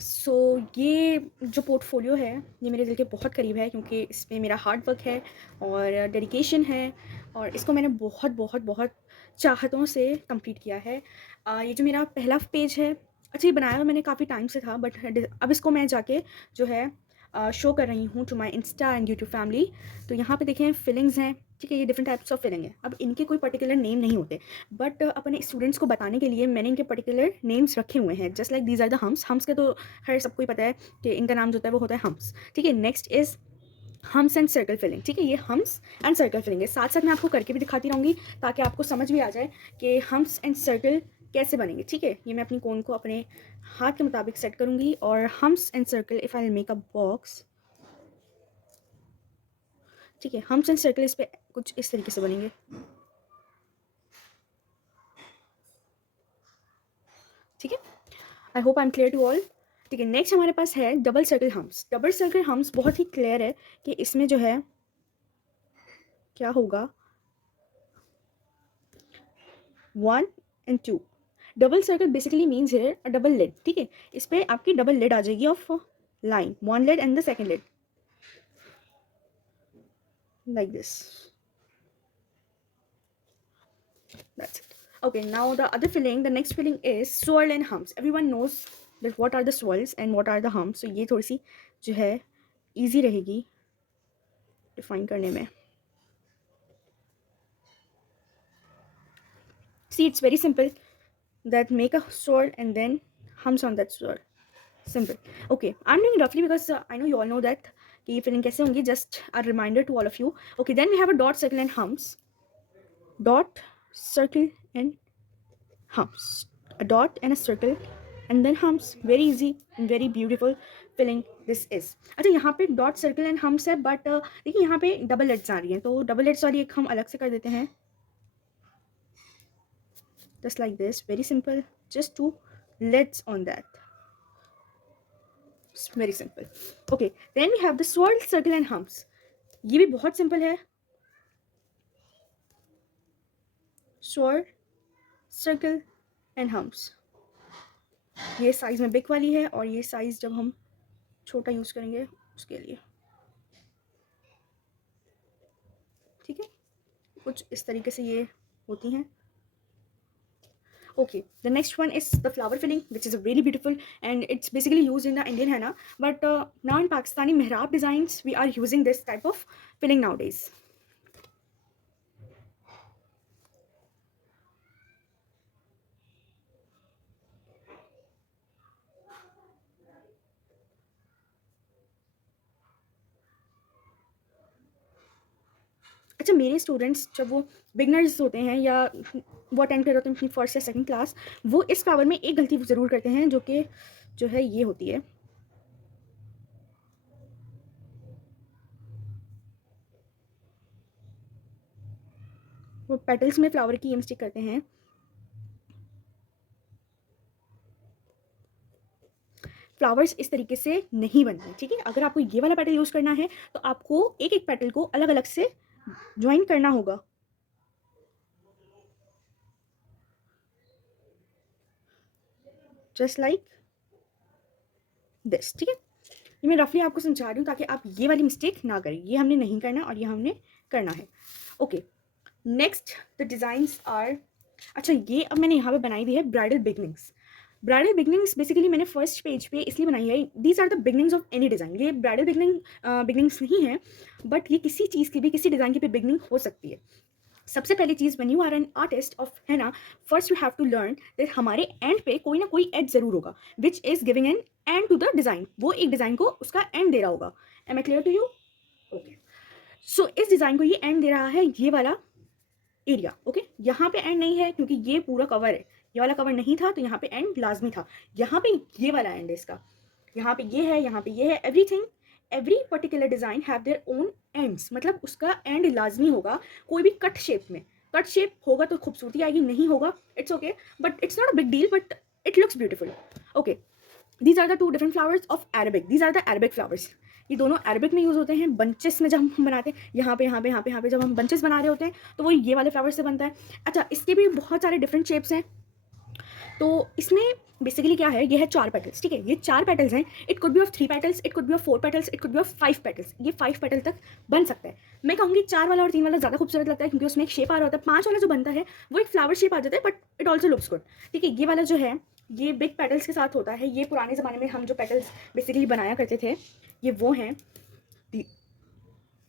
सो ये जो पोर्टफोलियो है, ये मेरे दिल के बहुत करीब है क्योंकि इसमें मेरा हार्ड वर्क है और डेडिकेशन है और इसको मैंने बहुत बहुत बहुत चाहतों से कंप्लीट किया है। ये जो मेरा पहला पेज है, अच्छा ये बनाया हुआ मैंने काफ़ी टाइम से था, बट अब इसको मैं जाके जो है शो कर रही हूँ to my Insta and YouTube family. तो यहाँ पे देखें फिलिंग्स हैं, ठीक है, ये डिफरेंट टाइप्स ऑफ फिलिंग है। अब इनके कोई पर्टिकुलर नेम नहीं होते, बट अपने स्टूडेंट्स को बताने के लिए मैंने इनके पर्टिकुलर नेम्स रखे हुए हैं, just like these are the hems के तो हर सबको ही पता है कि इनका नाम जो होता है वो होता है हम्स, ठीक है। Next is hems and circle filling, ठीक है, ये हम्स एंड सर्कल फिलिंग है। साथ साथ मैं आपको करके भी दिखाती रहूँगी ताकि आपको समझ भी आ जाए कि हम्स एंड सर्कल कैसे बनेंगे, ठीक है। ये मैं अपनी कोन को अपने हाथ के मुताबिक सेट करूँगी और hums and circle if I make a box, ठीक है, हम्स एंड सर्कल इस पर कुछ इस तरीके से बनेंगे, ठीक है। I hope I am clear to all, ठीक है। नेक्स्ट हमारे पास है double circle hems. Double circle hems बहुत ही क्लियर है कि इसमें जो है क्या होगा, 1 and 2। Double circle basically means here a double lid, ठीक है। इस पर आपकी डबल लिड आ जाएगी of line, one lid and the second lid, like this, that's it. Okay, now the other filling, the next filling is swirl and humps. Everyone knows that what are the swirls and what are the humps, so ये थोड़ी सी जो है easy रहेगी define करने में। See, it's very simple, that make a swirl and then humps on that swirl, simple. Okay, I'm doing roughly because I know you all know that कि ये filling कैसे होंगी, just a reminder to all of you. Okay, then we have a dot, circle and humps, dot, circle and humps, a dot and a circle and then humps, very easy and very beautiful filling this is. अच्छा यहाँ पे dot circle and hums है, but देखिए यहाँ पे double let's आ रही हैं, तो डबल लेट्स वाली एक हम अलग से कर देते हैं, just like this, very simple, just two lids on that, it's very simple. Okay, then we have the swirl, circle and humps. ये भी बहुत सिंपल है, swirl, circle and humps। ये साइज में बिग वाली है और ये साइज जब हम छोटा यूज करेंगे उसके लिए, ठीक है, कुछ इस तरीके से ये होती हैं। Okay, the next one is the flower filling, which is really beautiful and it's basically used in the Indian henna, but now in Pakistani mihrab designs we are using this type of filling nowadays. अच्छा, मेरे students जब वो beginners होते हैं या वो attend कर रहे होते हैं अपनी फर्स्ट या सेकंड क्लास, वो इस फ्लावर में एक गलती ज़रूर करते हैं जो कि जो है ये होती है, वो पेटल्स में फ्लावर की ये मिस्टेक करते हैं, फ्लावर्स इस तरीके से नहीं बनते, ठीक है। अगर आपको ये वाला पेटल यूज़ करना है तो आपको एक एक पेटल को अलग अलग से ज्वाइन करना होगा, जस्ट लाइक दिस, ठीक है। ये मैं रफली आपको समझा रही हूँ ताकि आप ये वाली मिस्टेक ना करें, ये हमने नहीं करना और ये हमने करना है। Okay, next the designs are, अच्छा ये अब मैंने यहाँ पे बनाई हुई है bridal beginnings. Bridal beginnings basically मैंने फर्स्ट पेज पे इसलिए बनाई है, these are the beginnings of any design. ये ब्राइडल बिगनिंग्स नहीं है, बट ये किसी चीज़ की भी, किसी डिज़ाइन की भी बिगनिंग हो सकती है। सबसे पहली चीज़, when you are an artist of है ना, first you have to learn that हमारे एंड पे कोई ना कोई एड ज़रूर होगा which is giving an end to the design, वो एक डिज़ाइन को उसका एंड दे रहा होगा। Am I clear to you? Okay, so इस डिज़ाइन को ये एंड दे रहा है ये वाला एरिया, ओके। यहाँ पे एंड नहीं है क्योंकि ये पूरा कवर है, ये वाला कवर नहीं था तो यहाँ पे एंड लाजमी था। यहाँ पे ये वाला एंड है इसका, यहाँ पे ये है, यहाँ पे ये है, everything, every particular design have their own ends, मतलब उसका एंड लाजमी होगा कोई भी कट शेप में। कट शेप होगा तो खूबसूरती आएगी, नहीं होगा it's okay, but it's not a big deal, but it looks beautiful. Okay, these are the two different flowers of Arabic, these are the Arabic flowers. ये दोनों अरबिक में यूज़ होते हैं, बंचेस में जब हम बनाते हैं, यहाँ पे यहाँ पे यहाँ पे यहाँ पे जब हम बंचेस बना रहे होते हैं तो वो ये वाले फ्लावर्स से बनता है। अच्छा, इसके भी बहुत सारे डिफरेंट शेप्स हैं, तो इसमें बेसिकली क्या है, ये है 4 पेटल्स, ठीक है, ये 4 पेटल्स हैं। It could be of 3 petals, it could be of 4 petals, it could be of 5 petals. ये 5 पेटल तक बन सकता है। मैं कहूँगी 4 वाला और 3 वाला ज़्यादा खूबसूरत लगता है क्योंकि उसमें एक शेप आ रहा होता है। 5 वाला जो बनता है वो एक फ्लावर शेप आ जाता है, but it also looks good, ठीक है। ये वाला जो है ये बिग पेटल्स के साथ होता है। ये पुराने ज़माने में हम जो पेटल्स बेसिकली बनाया करते थे ये वो हैं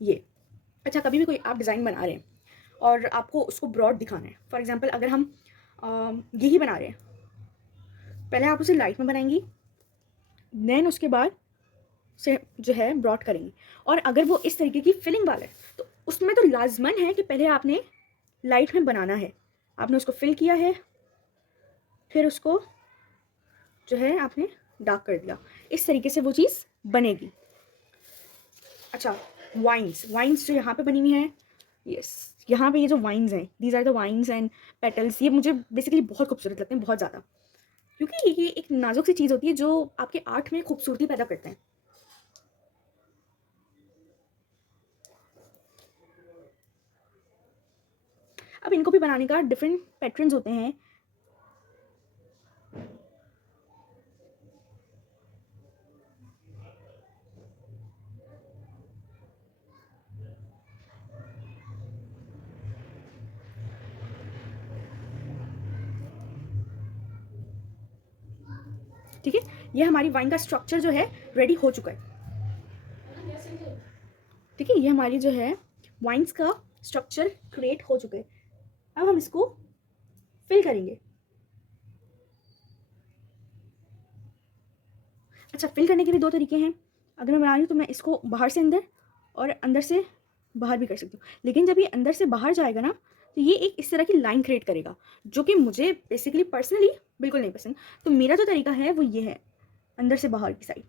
ये। अच्छा, कभी भी कोई आप डिज़ाइन बना रहे हैं और आपको उसको ब्रॉड दिखाना है, फॉर एग्जांपल अगर हम यही बना रहे हैं, पहले आप उसे लाइट में बनाएंगी, देन उसके बाद से जो है ब्रॉड करेंगी। और अगर वो इस तरीके की फिलिंग वाला है तो उसमें तो लाजमन है कि पहले आपने लाइट में बनाना है। आपने उसको फिल किया है, फिर उसको जो है आपने डार्क कर दिया, इस तरीके से वो चीज़ बनेगी। अच्छा, वाइन्स जो यहाँ पे बनी हुई हैं, यस, यहाँ पे ये जो वाइन्स हैं, these are the vines and petals, ये मुझे बेसिकली बहुत खूबसूरत लगते हैं, बहुत ज़्यादा, क्योंकि ये एक नाजुक सी चीज़ होती है जो आपके आर्ट में खूबसूरती पैदा करते हैं। अब इनको भी बनाने का डिफरेंट पैटर्न्स होते हैं। ठीक है, ये हमारी वाइन का स्ट्रक्चर जो है रेडी हो चुका है। ठीक है, ये हमारी जो है वाइन्स का स्ट्रक्चर क्रिएट हो चुका है। अब हम इसको फिल करेंगे। अच्छा, फिल करने के लिए 2 तरीके हैं। अगर मैं बना रही हूँ तो मैं इसको बाहर से अंदर और अंदर से बाहर भी कर सकती हूँ, लेकिन जब ये अंदर से बाहर जाएगा ना तो ये एक इस तरह की लाइन क्रिएट करेगा, जो कि मुझे बेसिकली पर्सनली बिल्कुल नहीं पसंद। तो मेरा जो तरीका है वो ये है, अंदर से बाहर की साइड,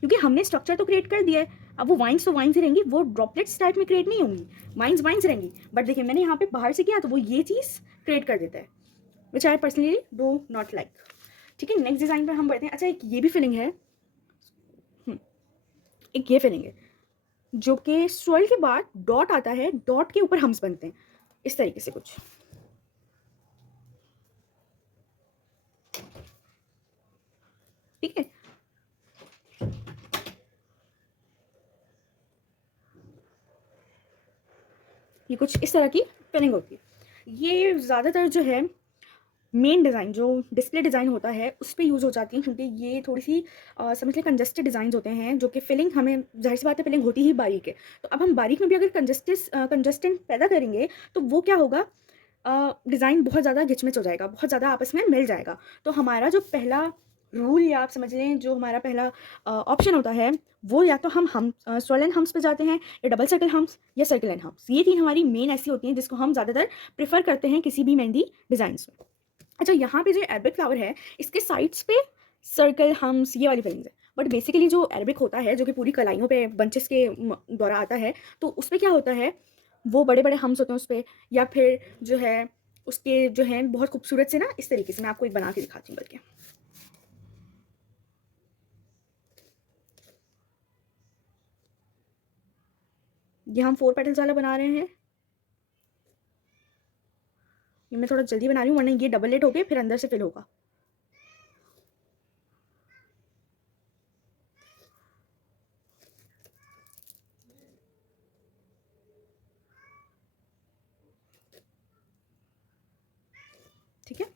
क्योंकि हमने स्ट्रक्चर तो क्रिएट कर दिया है। अब वो वाइन्स तो वाइन्स ही रहेंगी, वो ड्रॉपलेट्स टाइप में क्रिएट नहीं होंगी, वाइन्स रहेंगी। बट देखिए मैंने यहाँ पे बाहर से किया तो वो ये चीज़ क्रिएट कर देता है, which I personally do not like. ठीक है, नेक्स्ट डिज़ाइन पर हम बढ़ते हैं। अच्छा, एक ये भी फिलिंग है, एक ये फिलिंग है जो कि स्वर्ल के बाद डॉट आता है, डॉट के ऊपर हम्स बनते हैं, इस तरीके से कुछ। ठीक है, ये कुछ इस तरह की फिलिंग होती है। ये ज़्यादातर जो है मेन डिज़ाइन जो डिस्प्ले डिज़ाइन होता है उस पे यूज़ हो जाती हैं, क्योंकि ये थोड़ी सी समझ लें कंजस्टेड डिज़ाइंस होते हैं, जो कि फिलिंग हमें ज़ाहिर सी बात है फिलिंग होती ही बारीक है। तो अब हम बारीक में भी अगर कंजस्टेंट पैदा करेंगे तो वो क्या होगा, डिज़ाइन बहुत ज़्यादा घिचमिच हो जाएगा, बहुत ज़्यादा आपस में मिल जाएगा। तो हमारा जो पहला रूल या आप समझ लें जो हमारा पहला ऑप्शन होता है वो या तो हम स्वर्ल एंड हम्स पे जाते हैं, या डबल सर्कल हम्स, या सर्कल एंड हम्स। ये 3 हमारी मेन ऐसी होती हैं जिसको हम ज़्यादातर प्रेफर करते हैं किसी भी मेहंदी डिज़ाइंस में। अच्छा, यहाँ पे जो अरबिक फ्लावर है इसके साइड्स पे सर्कल हम्स ये वाली फिलिंग्स है, बट बेसिकली जो अरबिक होता है जो कि पूरी कलाइयों पे बंचेस के द्वारा आता है, तो उस पर क्या होता है, वो बड़े बड़े हम्स होते हैं उस पर, या फिर जो है उसके जो हैं बहुत खूबसूरत से ना इस तरीके से, मैं आपको एक बना के दिखाती हूँ बल्कि। ये हम 4 पेटल्स वाला बना रहे हैं। ये मैं थोड़ा जल्दी बना रही हूँ वरना ये डबल लेट हो गए फिर अंदर से फिल होगा। ठीक है,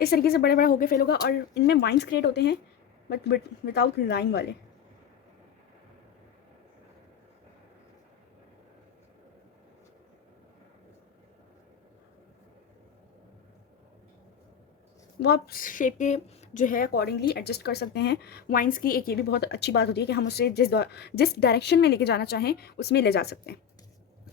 इस तरीके से बड़े बड़े होके फेल होगा, और इनमें वाइन्स क्रिएट होते हैं बट विदाउट लाइन वाले। वो आप शेप के जो है अकॉर्डिंगली एडजस्ट कर सकते हैं। वाइन्स की एक ये भी बहुत अच्छी बात होती है कि हम उसे जिस डायरेक्शन में लेके जाना चाहें उसमें ले जा सकते हैं।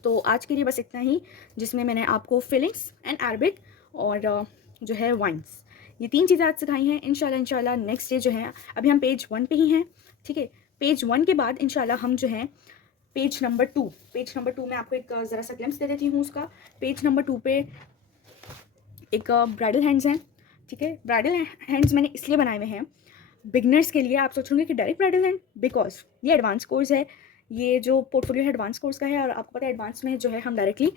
तो आज के लिए बस इतना ही, जिसमें मैंने आपको फिलिंग्स एंड अरबिक और जो है वाइन्स ये 3 चीज़ें आज सिखाई हैं। इंशाल्लाह नेक्स्ट डे जो है, अभी हम पेज 1 पे ही हैं, ठीक है? पेज 1 के बाद इंशाल्लाह हम जो है पेज नंबर 2 में आपको एक ज़रा सा ग्लिम्प्स दे देती हूँ उसका। पेज नंबर 2 पे एक ब्राइडल हैंड्स हैं, ठीक है? ब्राइडल हैंड्स मैंने इसलिए बनाए हुए हैं बिगनर्स के लिए। आप सोच रहे होंगे कि डायरेक्ट ब्राइडल हैंड, बिकॉज ये एडवांस कोर्स है, ये जो पोर्टफोलियो है एडवांस कोर्स का है, और आपको पता है एडवांस में जो है हम डायरेक्टली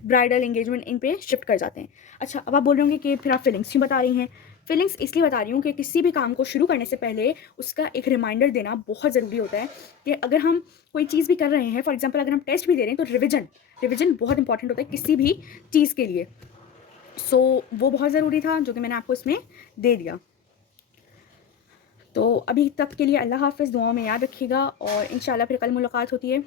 ब्राइडल एंगेजमेंट इन पे शिफ्ट कर जाते हैं। अच्छा, अब आप बोल रहे होंगे कि फिर आप फीलिंग्स क्यों बता रही हैं? फीलिंग्स इसलिए बता रही हूँ कि किसी भी काम को शुरू करने से पहले उसका एक रिमाइंडर देना बहुत ज़रूरी होता है कि अगर हम कोई चीज़ भी कर रहे हैं, फॉर एग्जाम्पल अगर हम टेस्ट भी दे रहे हैं, तो रिविजन बहुत इंपॉर्टेंट होता है किसी भी चीज़ के लिए। सो वो बहुत ज़रूरी था जो कि मैंने आपको इसमें दे दिया। तो अभी तक के लिए अल्लाह हाफ़िज़, दुआओं में याद रखिएगा और इंशाल्लाह फिर कल मुलाकात होती है।